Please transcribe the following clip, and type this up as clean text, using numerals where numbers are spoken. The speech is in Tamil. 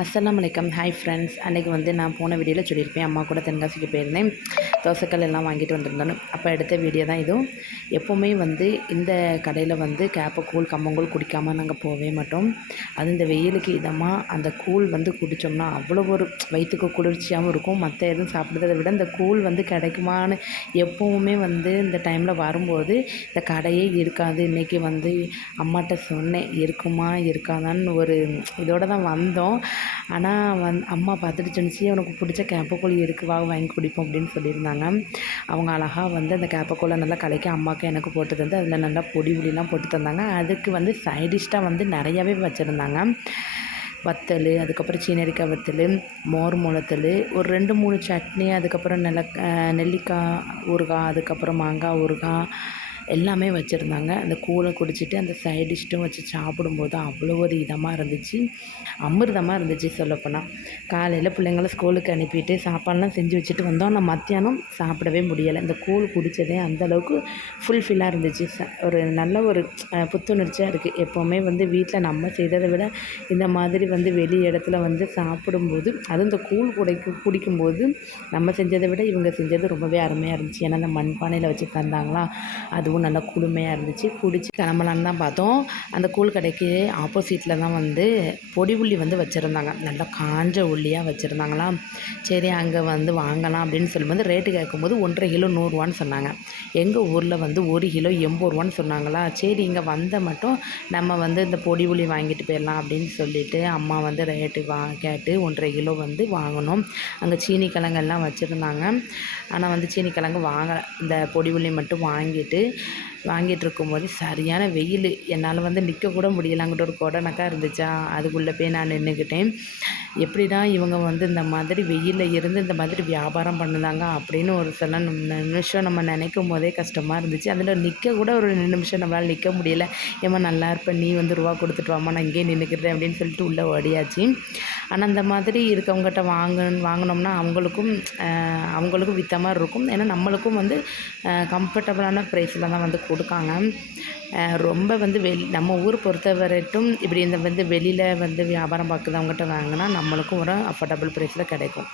அஸ்ஸலாமு அலைக்கும். Hi friends. அன்றைக்கி வந்து நான் போன வீடியோவில் சொல்லியிருப்பேன், அம்மா கூட தென்காசிக்கு போயிருந்தேன். தோசைக்கல் எல்லாம் வாங்கிட்டு வந்திருந்தோன்னு. அப்போ எடுத்த வீடியோ தான் இதுவும். எப்போவுமே வந்து இந்த கடையில் வந்து கேப்பக்கூழ் கம்மங்கூழ் குடிக்காமல் நாங்கள் போகவே மாட்டோம். அது இந்த வெயிலுக்கு இதமாக அந்த கூழ் வந்து குடித்தோம்னா அவ்வளோ ஒரு வயிற்றுக்கு குளிர்ச்சியாகவும் இருக்கும். மற்ற எதுவும் சாப்பிட்றதை விட இந்த கூழ் வந்து கிடைக்குமான்னு எப்போவுமே வந்து இந்த டைமில் வரும்போது இந்த கடையே இருக்காது. இன்றைக்கி வந்து அம்மாட்ட சொன்னேன், இருக்குமா இருக்காதான்னு ஒரு இதோடு தான் வந்தோம். ஆனால் அம்மா பார்த்துட்டு சொன்னிச்சு, உனக்கு பிடிச்ச கேப்பக்கூழ் இருக்குது, வா வாங்கி குடிப்போம் அப்படின்னு சொல்லியிருந்தாங்க. அவங்க அழகாக வந்து அந்த கேப்பக்கூழை நல்லா கலக்கி அம்மாவுக்கு எனக்கு போட்டு தந்து அதில் நல்லா பொடி புளிலாம் போட்டு தந்தாங்க. அதுக்கு வந்து சைடிஷ்டாக வந்து நிறையாவே வச்சுருந்தாங்க. வத்தல், அதுக்கப்புறம் சீனரிக்காய் வத்தல், மோர் மிளத்தல், ஒரு 2-3 சட்னி, அதுக்கப்புறம் நெல்லிக்காய் ஊறுகாய், அதுக்கப்புறம் மாங்காய் ஊறுகாய் எல்லாமே வச்சுருந்தாங்க. அந்த கூழை குடிச்சிட்டு அந்த சைட் டிஷ்ஷும் வச்சு சாப்பிடும்போது அவ்வளோ ஒரு இதமாக இருந்துச்சு, அமிர்தமாக இருந்துச்சு சொல்லப்போனால். காலையில் பிள்ளைங்கள ஸ்கூலுக்கு அனுப்பிட்டு சாப்பாடெலாம் செஞ்சு வச்சுட்டு வந்தோம். ஆனால் மத்தியானம் சாப்பிடவே முடியலை. இந்த கூழ் குடித்ததே அந்தளவுக்கு ஃபுல்ஃபில்லாக இருந்துச்சு. ஒரு நல்ல ஒரு புத்துணர்ச்சியாக இருக்குது. எப்போவுமே வந்து வீட்டில் நம்ம செய்ததை விட இந்த மாதிரி வந்து வெளி இடத்துல வந்து சாப்பிடும்போது, அதுவும் இந்த கூழ் குடிக்கும்போது நம்ம செஞ்சதை விட இவங்க செஞ்சது ரொம்பவே அருமையாக இருந்துச்சு. ஏன்னா அந்த மண்பானையில் வச்சு தந்தாங்களா, அதுவும் நல்லா குளுமையாக இருந்துச்சு. குடிச்சு கிளம்பலான்னு தான் பார்த்தோம். அந்த கூழ் கடைக்கு ஆப்போசிட்டில் தான் வந்து பொடி உள்ளி வந்து வச்சுருந்தாங்க. நல்லா காஞ்ச உள்ளியாக வச்சுருந்தாங்களா. சரி அங்கே வந்து வாங்கலாம் அப்படின்னு சொல்லும்போது ரேட்டு கேட்கும்போது 1.5 கிலோ 100 ரூபான்னு சொன்னாங்க. எங்கள் ஊரில் வந்து 1 கிலோ 80 ரூபான்னு சொன்னாங்களா. சரி இங்கே வந்த மட்டும் நம்ம வந்து இந்த பொடி உள்ளி வாங்கிட்டு போயிடலாம் அப்படின்னு சொல்லிவிட்டு அம்மா வந்து ரேட்டு கேட்டு 1.5 கிலோ வந்து வாங்கினோம். அங்கே சீனி கிழங்கெல்லாம் வச்சுருந்தாங்க. ஆனால் வந்து சீனி கிழங்கு வாங்கலை. இந்த பொடி உள்ளி மட்டும் வாங்கிட்டு இருக்கும்போது சரியான வெயில். என்னால் வந்து நிற்கக்கூட முடியல. அங்கிட்ட ஒரு கொடனக்கா இருந்துச்சா, அதுக்குள்ளே போய் நான் நின்றுக்கிட்டேன். எப்படிடா இவங்க வந்து இந்த மாதிரி வெயிலில் இருந்து இந்த மாதிரி வியாபாரம் பண்ணுதாங்க அப்படின்னு ஒரு சில நிமிஷம் நம்ம நினைக்கும் போதே கஷ்டமாக இருந்துச்சு. அதில் நிற்க கூட ஒரு 2 நிமிஷம் நம்மளால் நிற்க முடியல. ஏம்மா நல்லா இருப்பேன், நீ வந்து ரூபா கொடுத்துட்டு வாம்மா, நான் இங்கேயே நின்றுக்கிறேன் அப்படின்னு சொல்லிட்டு உள்ளே ஓடியாச்சு. ஆனால் அந்த மாதிரி இருக்கவங்ககிட்ட வாங்கினோம்னா அவங்களுக்கும் விற்ற மாதிரி இருக்கும். ஏன்னா நம்மளுக்கும் வந்து கம்ஃபர்டபுளான ப்ரைஸில் தான் வந்து கொடுக்காங்க. ரொம்ப வந்து நம்ம ஊர் பொறுத்த வரைக்கும் இப்படி இந்த வந்து வெளியில் வந்து வியாபாரம் பார்க்குறவங்ககிட்ட வாங்கினா நம்மளுக்கும் ஒரு அஃபோர்டபுள் ப்ரைஸில் கிடைக்கும்.